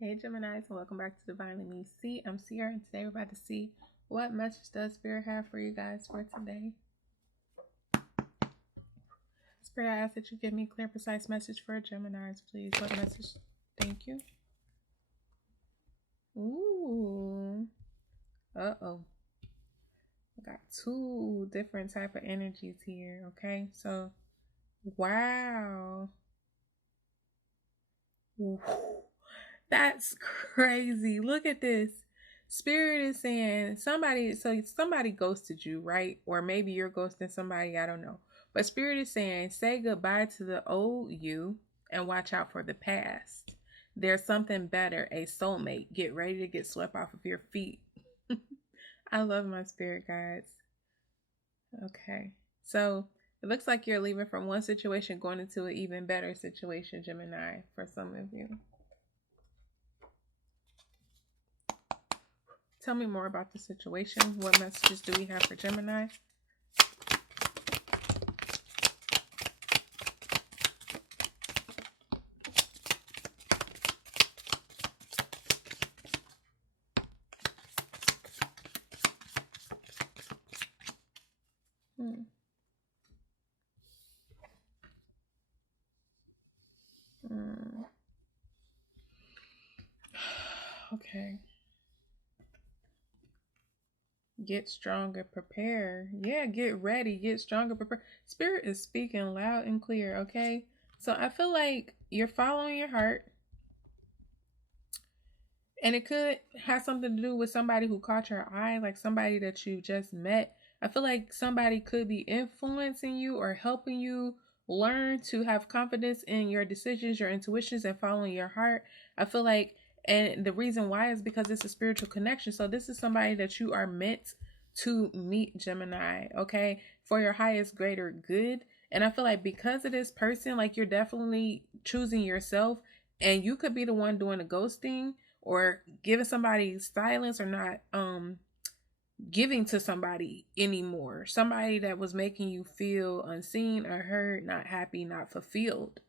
Hey Geminis, and welcome back to Divinely Me. See, I'm Cierra, and today we're about to see what message does Spirit have for you guys for today. Spirit, I ask that you give me a clear, precise message for Geminis, please. What message? Thank you. Ooh. Uh-oh. I got two different type of energies here, okay? So, wow. Ooh. That's crazy. Look at this. Spirit is saying somebody ghosted you, right? Or maybe you're ghosting somebody, I don't know. But Spirit is saying say goodbye to the old you and watch out for the past. There's something better, a soulmate. Get ready to get swept off of your feet. I love my spirit guides. Okay. So it looks like you're leaving from one situation going into an even better situation, Gemini, for some of you. Tell me more about the situation. What messages do we have for Gemini? Hmm. Hmm. Okay. Get stronger, prepare. Yeah, get ready, get stronger, prepare. Spirit is speaking loud and clear, okay? So I feel like you're following your heart. And it could have something to do with somebody who caught your eye, like somebody that you just met. I feel like somebody could be influencing you or helping you learn to have confidence in your decisions, your intuitions, and following your heart. I feel like, and the reason why is because it's a spiritual connection. So this is somebody that you are meant to meet, Gemini, okay, for your highest, greater good. And I feel like because of this person, like you're definitely choosing yourself, and you could be the one doing the ghosting or giving somebody silence or not giving to somebody anymore. Somebody that was making you feel unseen or heard, not happy, not fulfilled.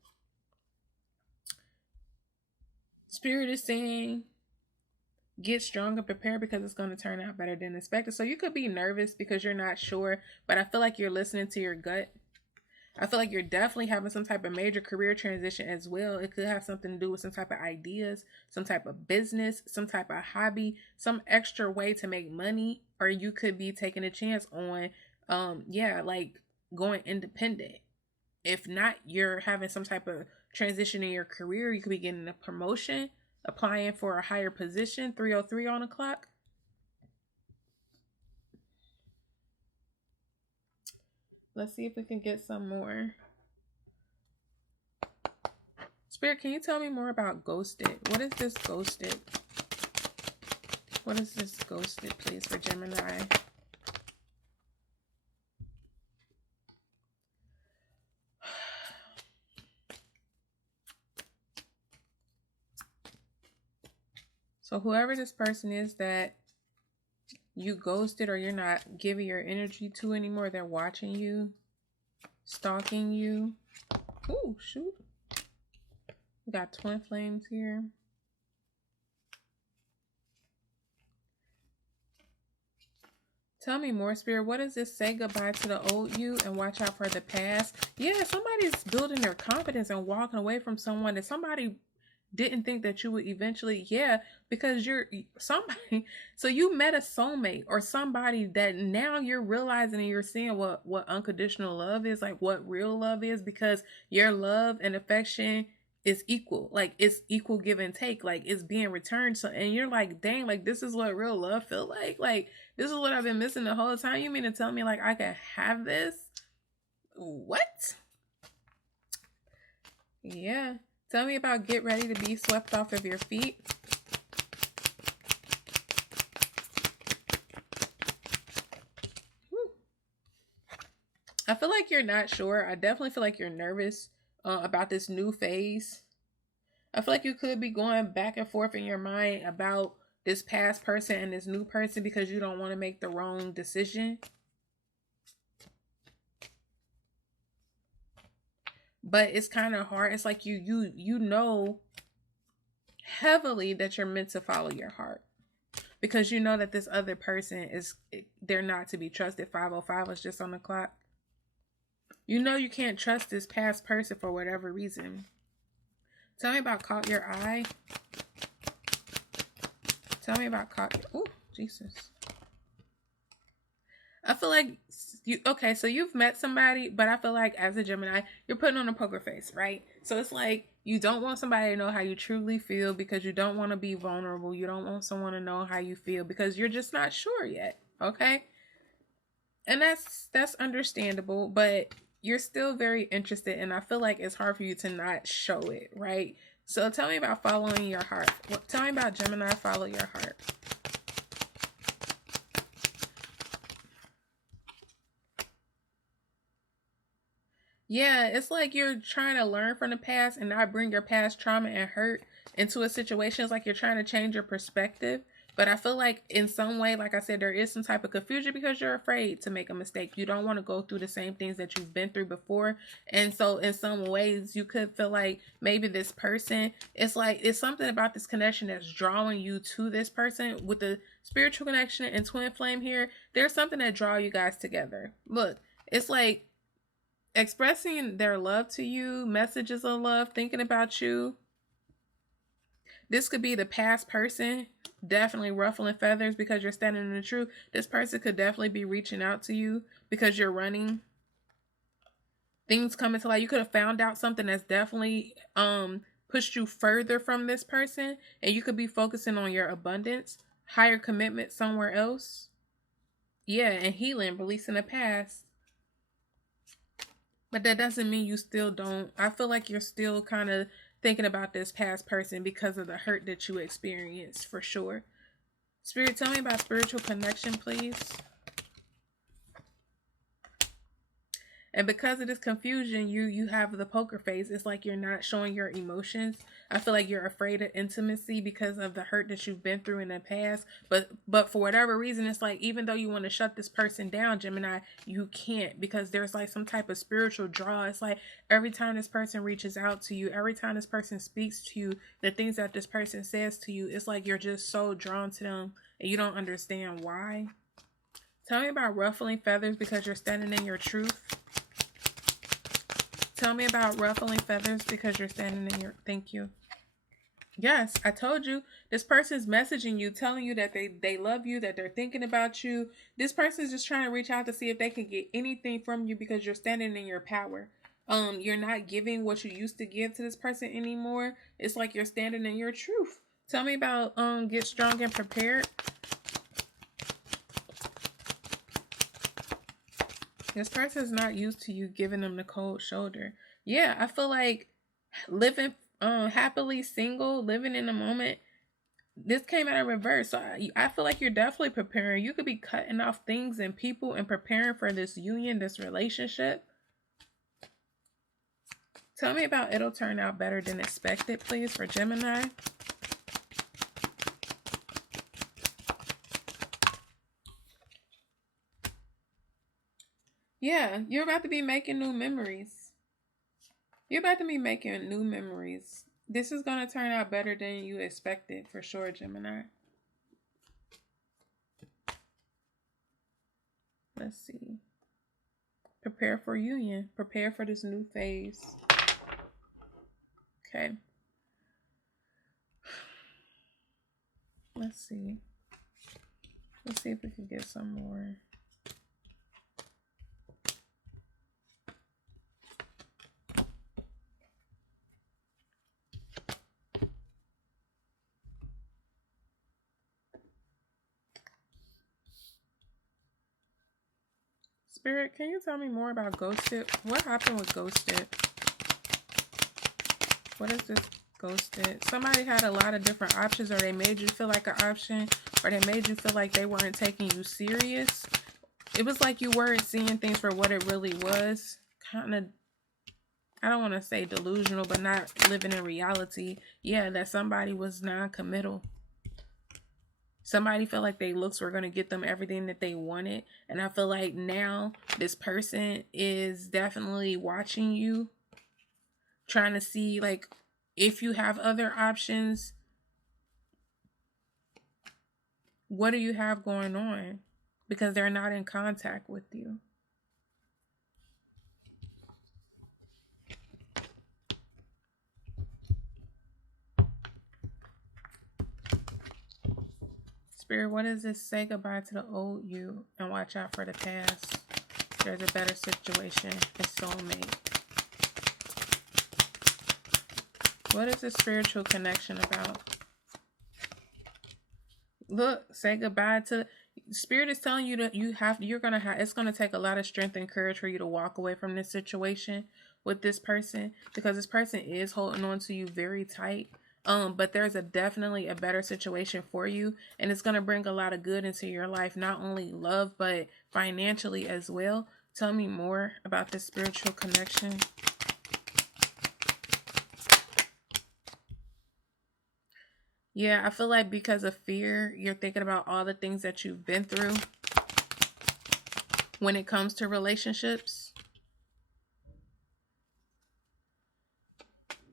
Spirit is saying get stronger, prepare because it's going to turn out better than expected. So you could be nervous because you're not sure, but I feel like you're listening to your gut. I feel like you're definitely having some type of major career transition as well. It could have something to do with some type of ideas, some type of business, some type of hobby, some extra way to make money, or you could be taking a chance on like going independent. If not, you're having some type of transition in your career. You could be getting a promotion, applying for a higher position, 303 on the clock. Let's see if we can get some more. Spirit, can you tell me more about ghosted? What is this ghosted? What is this ghosted, please, for Gemini? So whoever this person is that you ghosted or you're not giving your energy to anymore, they're watching you, stalking you. Ooh, shoot. We got twin flames here. Tell me more, Spirit. What does this say? Goodbye to the old you and watch out for the past. Yeah, somebody's building their confidence and walking away from someone that somebody didn't think that you would eventually, because you're somebody. So you met a soulmate or somebody that now you're realizing and you're seeing what unconditional love is, like what real love is, because your love and affection is equal, like it's equal give and take, like it's being returned. So and you're like, dang, like this is what real love feel like this is what I've been missing the whole time. You mean to tell me like I can have this? What? Yeah. Tell me about get ready to be swept off of your feet. Whew. I feel like you're not sure. I definitely feel like you're nervous about this new phase. I feel like you could be going back and forth in your mind about this past person and this new person because you don't want to make the wrong decision. But it's kind of hard. It's like you know heavily that you're meant to follow your heart, because you know that this other person they're not to be trusted. 5:05 was just on the clock. You know you can't trust this past person for whatever reason. Tell me about caught your eye. Tell me about caught your... Ooh, Jesus. I feel like okay, so you've met somebody, but I feel like as a Gemini, you're putting on a poker face, right? So it's like you don't want somebody to know how you truly feel because you don't want to be vulnerable. You don't want someone to know how you feel because you're just not sure yet, okay? And that's understandable, but you're still very interested, and I feel like it's hard for you to not show it, right? So tell me about following your heart. Tell me about Gemini, follow your heart. Yeah, it's like you're trying to learn from the past and not bring your past trauma and hurt into a situation. It's like you're trying to change your perspective. But I feel like in some way, like I said, there is some type of confusion because you're afraid to make a mistake. You don't want to go through the same things that you've been through before. And so in some ways, you could feel like maybe this person, it's like it's something about this connection that's drawing you to this person. With the spiritual connection and twin flame here, there's something that draw you guys together. Look, it's like expressing their love to you, messages of love, thinking about you. This could be the past person, definitely ruffling feathers because you're standing in the truth. This person could definitely be reaching out to you because you're running. Things coming to light. You could have found out something that's definitely pushed you further from this person, and you could be focusing on your abundance, higher commitment somewhere else. Yeah, and healing, releasing the past. But that doesn't mean you still don't. I feel like you're still kind of thinking about this past person because of the hurt that you experienced, for sure. Spirit, tell me about spiritual connection, please. And because of this confusion, you have the poker face. It's like you're not showing your emotions. I feel like you're afraid of intimacy because of the hurt that you've been through in the past. But for whatever reason, it's like even though you want to shut this person down, Gemini, you can't, because there's like some type of spiritual draw. It's like every time this person reaches out to you, every time this person speaks to you, the things that this person says to you, it's like you're just so drawn to them and you don't understand why. Tell me about ruffling feathers because you're standing in your truth. Tell me about ruffling feathers because you're standing in your... Thank you. Yes, I told you. This person's messaging you, telling you that they love you, that they're thinking about you. This person's just trying to reach out to see if they can get anything from you because you're standing in your power. You're not giving what you used to give to this person anymore. It's like you're standing in your truth. Tell me about get strong and prepared. This person's not used to you giving them the cold shoulder. Yeah, I feel like living happily single, living in the moment. This came out in reverse. So I feel like you're definitely preparing. You could be cutting off things and people and preparing for this union, this relationship. Tell me about it'll turn out better than expected, please, for Gemini. Yeah, you're about to be making new memories. You're about to be making new memories. This is going to turn out better than you expected, for sure, Gemini. Let's see. Prepare for union. Prepare for this new phase. Okay. Let's see. Let's see if we can get some more. Spirit, can you tell me more about ghosted? What happened with ghosted? What is this ghosted? Somebody had a lot of different options, or they made you feel like an option, or they made you feel like they weren't taking you serious. It was like you weren't seeing things for what it really was. Kind of, I don't want to say delusional, but not living in reality. Yeah, that somebody was non-committal. Somebody felt like their looks were going to get them everything that they wanted. And I feel like now this person is definitely watching you, trying to see like if you have other options. What do you have going on? Because they're not in contact with you. Spirit, what does this? Say goodbye to the old you and watch out for the past. There's a better situation. A soulmate. What is the spiritual connection about? Look, say goodbye to... Spirit is telling you that it's gonna take a lot of strength and courage for you to walk away from this situation with this person, because this person is holding on to you very tight. But there's definitely a better situation for you, and it's gonna bring a lot of good into your life, not only love but financially as well. Tell me more about this spiritual connection. Yeah, I feel like because of fear, you're thinking about all the things that you've been through when it comes to relationships.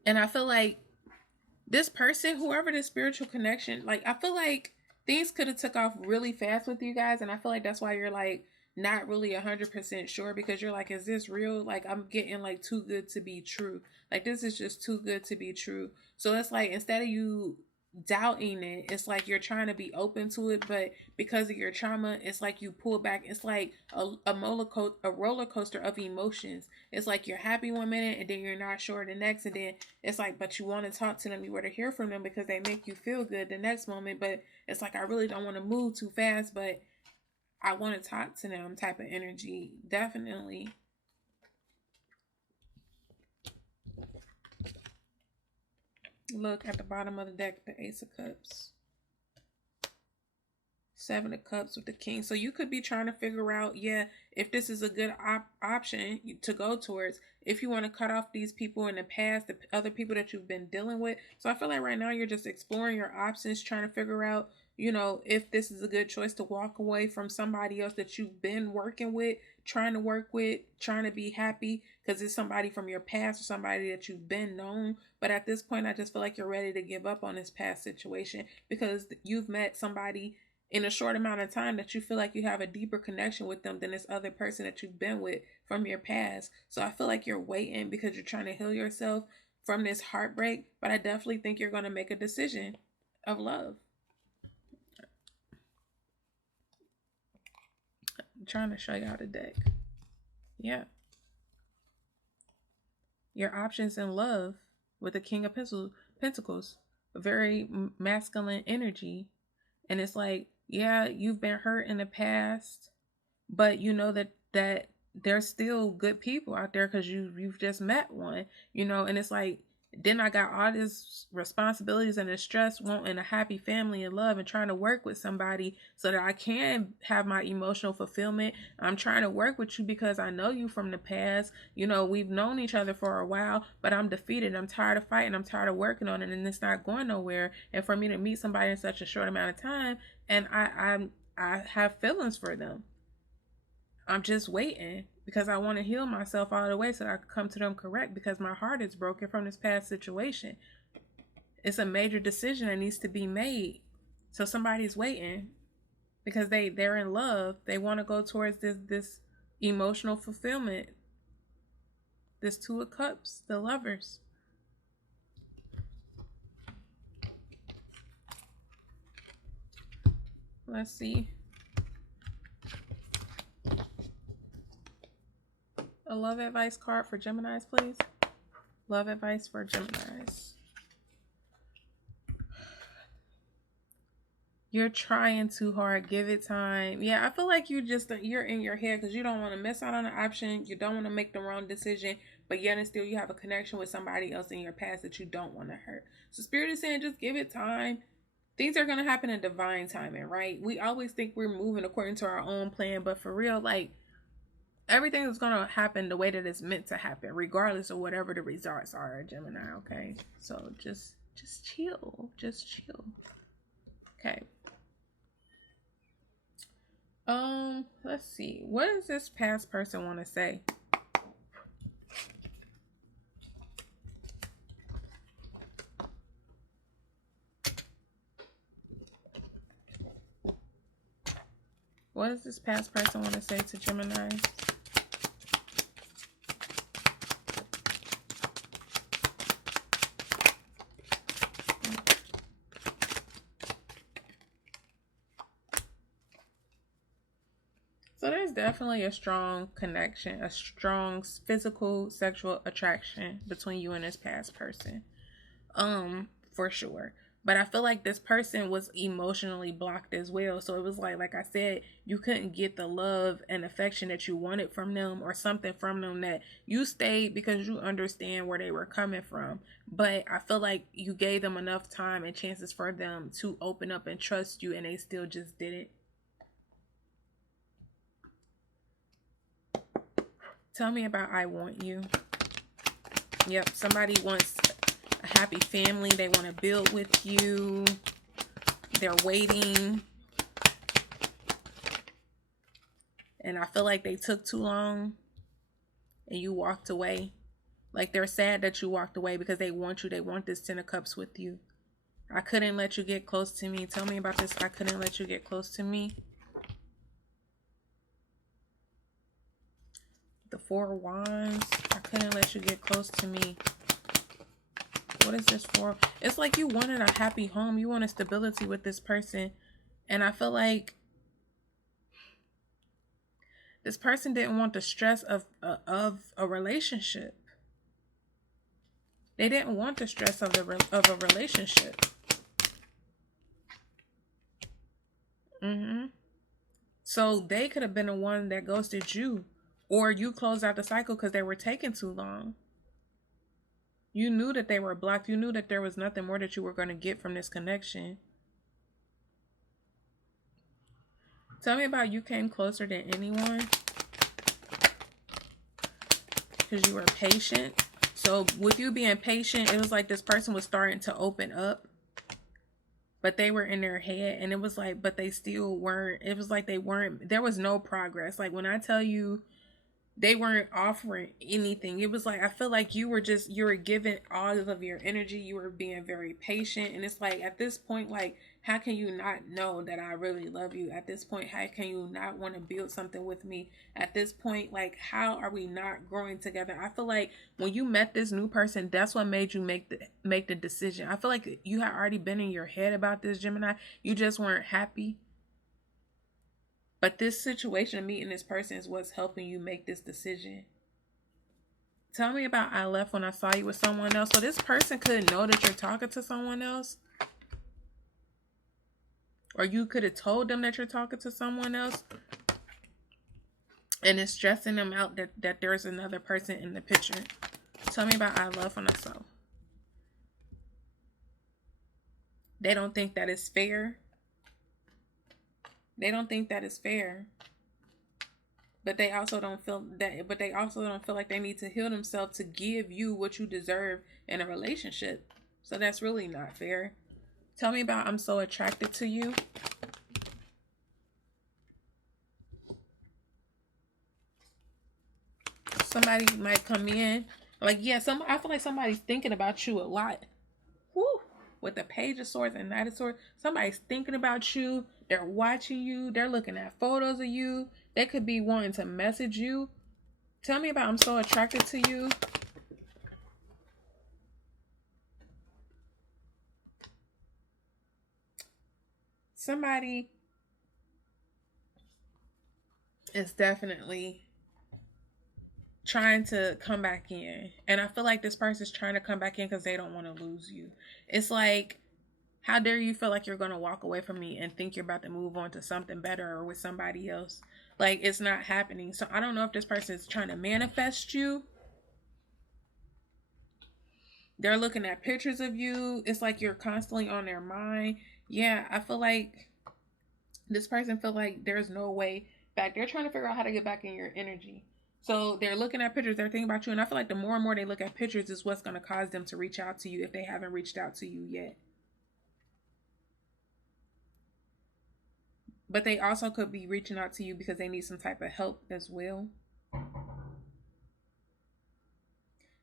And I feel like this person, whoever this spiritual connection, like, I feel like things could have took off really fast with you guys. And I feel like that's why you're like not really 100% sure, because you're like, is this real? Like, I'm getting like too good to be true. Like, this is just too good to be true. So it's like, instead of you doubting it, it's like you're trying to be open to it, but because of your trauma, it's like you pull back. It's like a roller coaster of emotions. It's like you're happy one minute and then you're not sure the next, and then it's like, but you want to talk to them, you want to hear from them because they make you feel good the next moment, but it's like, I really don't want to move too fast, but I want to talk to them type of energy. Definitely. Look at the bottom of the deck, the Ace of Cups. Seven of Cups with the King. So you could be trying to figure out, yeah, if this is a good option to go towards, if you want to cut off these people in the past, the other people that you've been dealing with. So I feel like right now you're just exploring your options, trying to figure out, if this is a good choice to walk away from somebody else that you've been working with, trying to work with, trying to be happy, because it's somebody from your past or somebody that you've been known. But at this point, I just feel like you're ready to give up on this past situation, because you've met somebody in a short amount of time that you feel like you have a deeper connection with them than this other person that you've been with from your past. So I feel like you're waiting because you're trying to heal yourself from this heartbreak, but I definitely think you're going to make a decision of love. I'm trying to show you how the deck. Yeah. Your options in love with the King of Pentacles, a very masculine energy. And it's like, yeah, you've been hurt in the past, but you know that there's still good people out there because you've just met one, and it's like, then I got all these responsibilities and the stress, wanting a happy family and love and trying to work with somebody so that I can have my emotional fulfillment. I'm trying to work with you because I know you from the past. We've known each other for a while, but I'm defeated. I'm tired of fighting. I'm tired of working on it, and it's not going nowhere. And for me to meet somebody in such a short amount of time, and I have feelings for them. I'm just waiting because I want to heal myself all the way so that I can come to them correct, because my heart is broken from this past situation. It's a major decision that needs to be made. So somebody's waiting because they're in love. They want to go towards this emotional fulfillment. This Two of Cups, the Lovers. Let's see. A love advice card for Geminis, please. Love advice for Geminis. You're trying too hard. Give it time. Yeah, I feel like you're in your head because you don't want to miss out on an option. You don't want to make the wrong decision, but yet and still you have a connection with somebody else in your past that you don't want to hurt. So Spirit is saying, just give it time. Things are going to happen in divine timing, right? We always think we're moving according to our own plan, but for real, like, everything is going to happen the way that it's meant to happen, regardless of whatever the results are, Gemini, okay? So just chill. Just chill. Okay. Let's see. What does this past person want to say? What does this past person want to say to Gemini? So there's definitely a strong connection, a strong physical sexual attraction between you and this past person. For sure. But I feel like this person was emotionally blocked as well. So it was like I said, you couldn't get the love and affection that you wanted from them, or something from them, that you stayed because you understand where they were coming from. But I feel like you gave them enough time and chances for them to open up and trust you, and they still just didn't. Tell me about I want you. Yep, somebody wants a happy family. They want to build with you. They're waiting. And I feel like they took too long and you walked away. Like, they're sad that you walked away because they want you. They want this 10 of Cups with you. I couldn't let you get close to me. Tell me about this. I couldn't let you get close to me. The Four of Wands. I couldn't let you get close to me. What is this for? It's like you wanted a happy home. You wanted stability with this person. And I feel like this person didn't want the stress of a relationship. They didn't want the stress of a relationship. So they could have been the one that ghosted you, or you closed out the cycle because they were taking too long. You knew that they were blocked. You knew that there was nothing more that you were going to get from this connection. Tell me about you came closer than anyone because you were patient. So with you being patient, it was like this person was starting to open up, but they were in their head, and it was like, but they still weren't. It was like they weren't, there was no progress. Like, when I tell you they weren't offering anything, it was like, I feel like you were giving all of your energy. You were being very patient. And it's like, at this point, like, how can you not know that I really love you? At this point, how can you not want to build something with me? At this point, like, how are we not growing together? I feel like when you met this new person, that's what made you make the decision. I feel like you had already been in your head about this, Gemini. You just weren't happy. But this situation of meeting this person is what's helping you make this decision. Tell me about I left when I saw you with someone else. So this person could know that you're talking to someone else. Or you could have told them that you're talking to someone else. And it's stressing them out that there's another person in the picture. Tell me about I left when I saw. They don't think that it's fair. They don't think that it's fair. But they also don't feel that. But they also don't feel like they need to heal themselves to give you what you deserve in a relationship. So that's really not fair. Tell me about I'm so attracted to you. Somebody might come in. Like, yeah, I feel like somebody's thinking about you a lot. Woo! With the Page of Swords and Knight of Swords, somebody's thinking about you. They're watching you. They're looking at photos of you. They could be wanting to message you. Tell me about I'm so attracted to you. Somebody is definitely trying to come back in. And I feel like this person's trying to come back in because they don't want to lose you. It's like, how dare you feel like you're going to walk away from me and think you're about to move on to something better or with somebody else? Like, it's not happening. So I don't know if this person is trying to manifest you. They're looking at pictures of you. It's like you're constantly on their mind. Yeah, I feel like this person feel like there's no way back. They're trying to figure out how to get back in your energy. So they're looking at pictures, they're thinking about you. And I feel like the more and more they look at pictures is what's going to cause them to reach out to you if they haven't reached out to you yet. But they also could be reaching out to you because they need some type of help as well.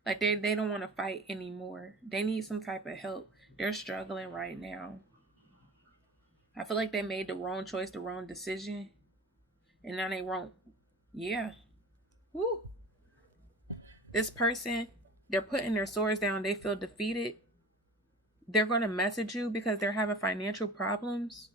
Like, they don't want to fight anymore. They need some type of help. They're struggling right now. I feel like they made the wrong choice, the wrong decision. And now they won't. Yeah. Woo. This person, they're putting their swords down. They feel defeated. They're going to message you because they're having financial problems.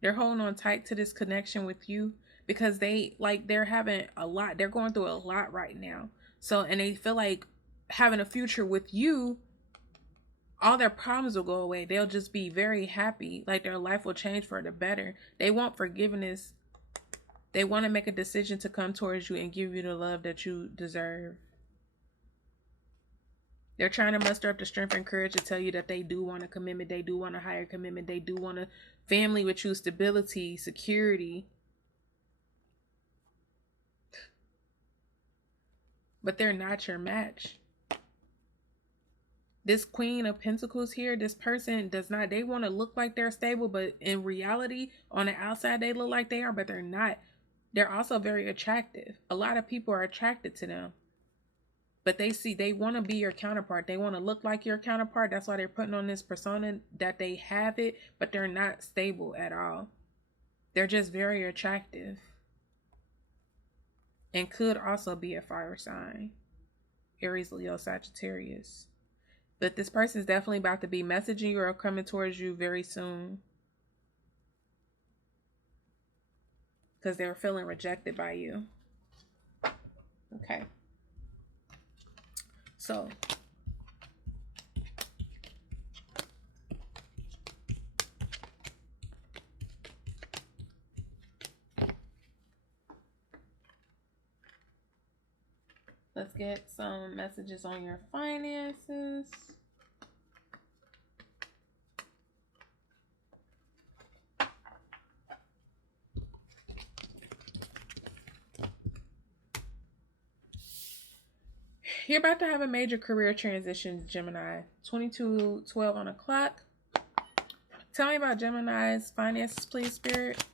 They're holding on tight to this connection with you because they're having a lot. They're going through a lot right now. So, and they feel like having a future with you, all their problems will go away. They'll just be very happy. Like their life will change for the better. They want forgiveness. They want to make a decision to come towards you and give you the love that you deserve. They're trying to muster up the strength and courage to tell you that they do want a commitment. They do want a higher commitment. They do want a family with you, stability, security. But they're not your match. This Queen of Pentacles here, this person does not, they want to look like they're stable, but in reality, on the outside, they look like they are, but they're not. They're also very attractive. A lot of people are attracted to them. But they want to be your counterpart. They want to look like your counterpart. That's why they're putting on this persona that they have it, but they're not stable at all. They're just very attractive. And could also be a fire sign. Aries, Leo, Sagittarius. But this person is definitely about to be messaging you or coming towards you very soon. Because they're feeling rejected by you. Okay. So, let's get some messages on your finances. You're about to have a major career transition, Gemini. 22:12 on the clock. Tell me about Gemini's finances, please, Spirit.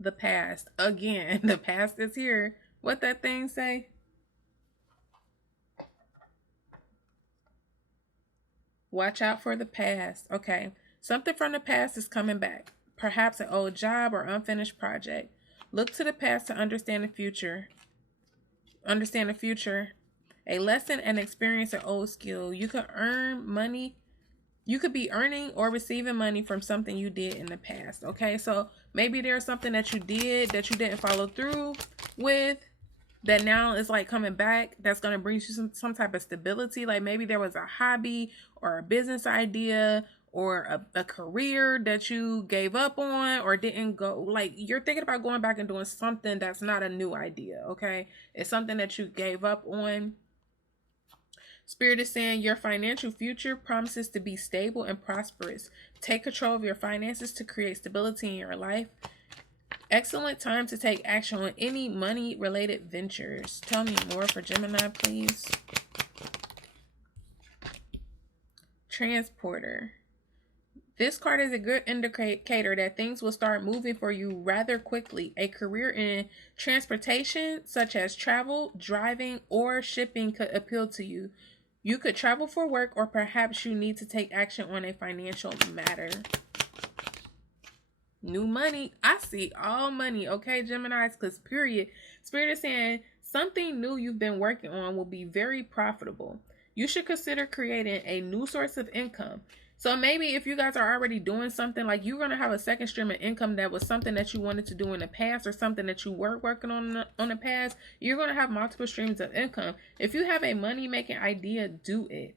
The past. Again, the past is here. What that thing say? Watch out for the past. Okay. Something from the past is coming back. Perhaps an old job or unfinished project. Look to the past to understand the future. Understand the future. A lesson and experience an old skill. You could earn money. You could be earning or receiving money from something you did in the past. Okay, so maybe there's something that you did that you didn't follow through with that now is like coming back. That's going to bring you some type of stability. Like maybe there was a hobby or a business idea or a career that you gave up on or didn't go. Like you're thinking about going back and doing something that's not a new idea. Okay, it's something that you gave up on. Spirit is saying your financial future promises to be stable and prosperous. Take control of your finances to create stability in your life. Excellent time to take action on any money-related ventures. Tell me more for Gemini, please. Transporter. This card is a good indicator that things will start moving for you rather quickly. A career in transportation, such as travel, driving, or shipping, could appeal to you. You could travel for work, or perhaps you need to take action on a financial matter. New money. I see all money. Okay, Geminis, because period. Spirit is saying something new you've been working on will be very profitable. You should consider creating a new source of income. So maybe if you guys are already doing something, like you're going to have a second stream of income that was something that you wanted to do in the past or something that you were working on the past, you're going to have multiple streams of income. If you have a money-making idea, do it.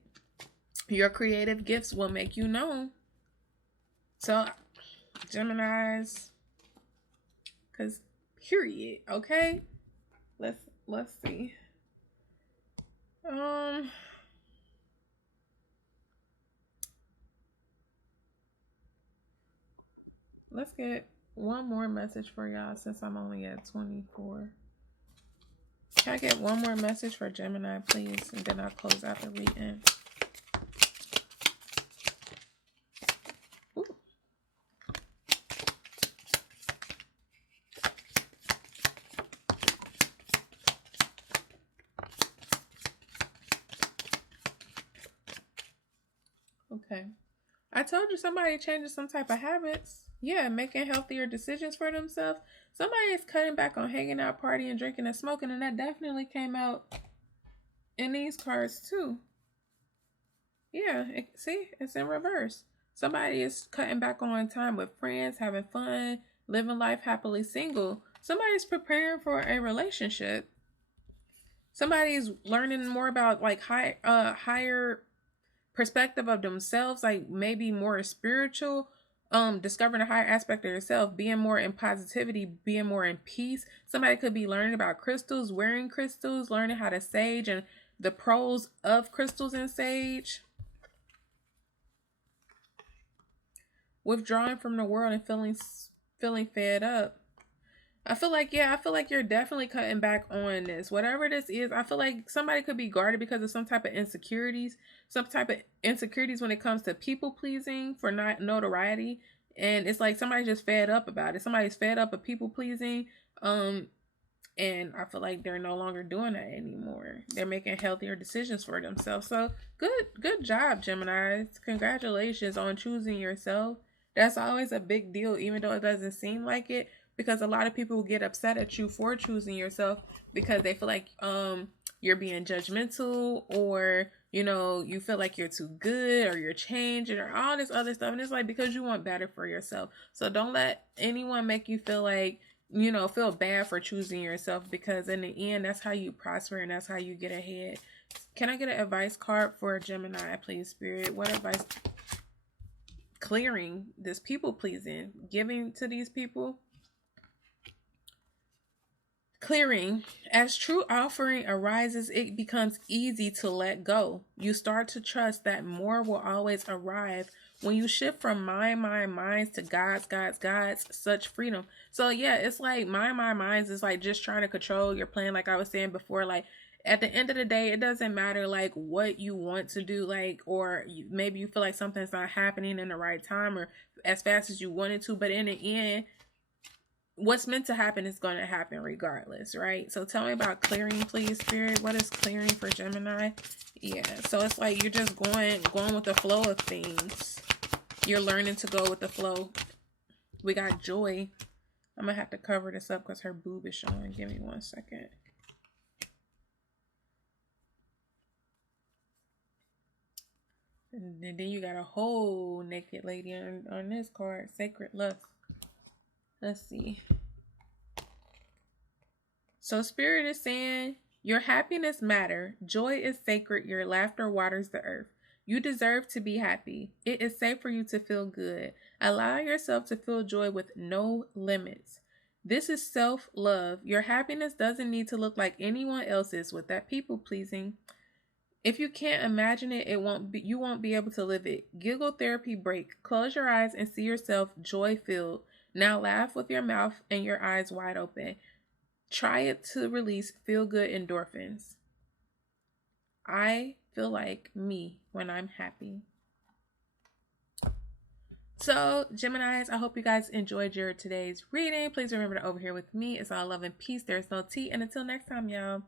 Your creative gifts will make you known. So, Geminis, because period, okay? Let's see. Let's get one more message for y'all since I'm only at 24. Can I get one more message for Gemini, please? And then I'll close out the reading. Ooh. Okay. I told you somebody changes some type of habits. Yeah, making healthier decisions for themselves. Somebody is cutting back on hanging out, partying, drinking, and smoking, and that definitely came out in these cards too. Yeah, see, it's in reverse. Somebody is cutting back on time with friends, having fun, living life happily single. Somebody's preparing for a relationship. Somebody's learning more about like higher perspective of themselves, like maybe more spiritual, discovering a higher aspect of yourself, being more in positivity, being more in peace. Somebody could be learning about crystals, wearing crystals, learning how to sage and the pros of crystals and sage. Withdrawing from the world and feeling fed up. I feel like, yeah, I feel like you're definitely cutting back on this. Whatever this is, I feel like somebody could be guarded because of some type of insecurities, when it comes to people pleasing for not notoriety. And it's like somebody's just fed up about it. Somebody's fed up of people pleasing. And I feel like they're no longer doing that anymore. They're making healthier decisions for themselves. So good job, Geminis. Congratulations on choosing yourself. That's always a big deal, even though it doesn't seem like it, because a lot of people will get upset at you for choosing yourself because they feel like you're being judgmental, or you feel like you're too good, or you're changing, or all this other stuff. And it's like, because you want better for yourself. So don't let anyone make you feel like, feel bad for choosing yourself, because in the end, that's how you prosper and that's how you get ahead. Can I get an advice card for Gemini, please, Spirit? What advice? Clearing this people pleasing, giving to these people. Clearing. As true offering arises, it becomes easy to let go. You start to trust that more will always arrive when you shift from minds to God's, such freedom. So yeah, it's like minds is like just trying to control your plan. Like I was saying before, like at the end of the day, it doesn't matter like what you want to do, like, or maybe you feel like something's not happening in the right time or as fast as you wanted to, but in the end, what's meant to happen is going to happen regardless, right? So tell me about clearing, please, Spirit. What is clearing for Gemini? Yeah, so it's like you're just going with the flow of things. You're learning to go with the flow. We got joy. I'm gonna have to cover this up because her boob is showing. Give me 1 second. And then you got a whole naked lady on this card. Sacred lust. Let's see. So Spirit is saying, your happiness matters. Joy is sacred. Your laughter waters the earth. You deserve to be happy. It is safe for you to feel good. Allow yourself to feel joy with no limits. This is self-love. Your happiness doesn't need to look like anyone else's with that people pleasing. If you can't imagine it, you won't be able to live it. Giggle therapy break. Close your eyes and see yourself joy-filled. Now laugh with your mouth and your eyes wide open. Try it to release feel-good endorphins. I feel like me when I'm happy. So, Geminis, I hope you guys enjoyed your today's reading. Please remember to over here with me. It's all love and peace. There's no tea. And until next time, y'all.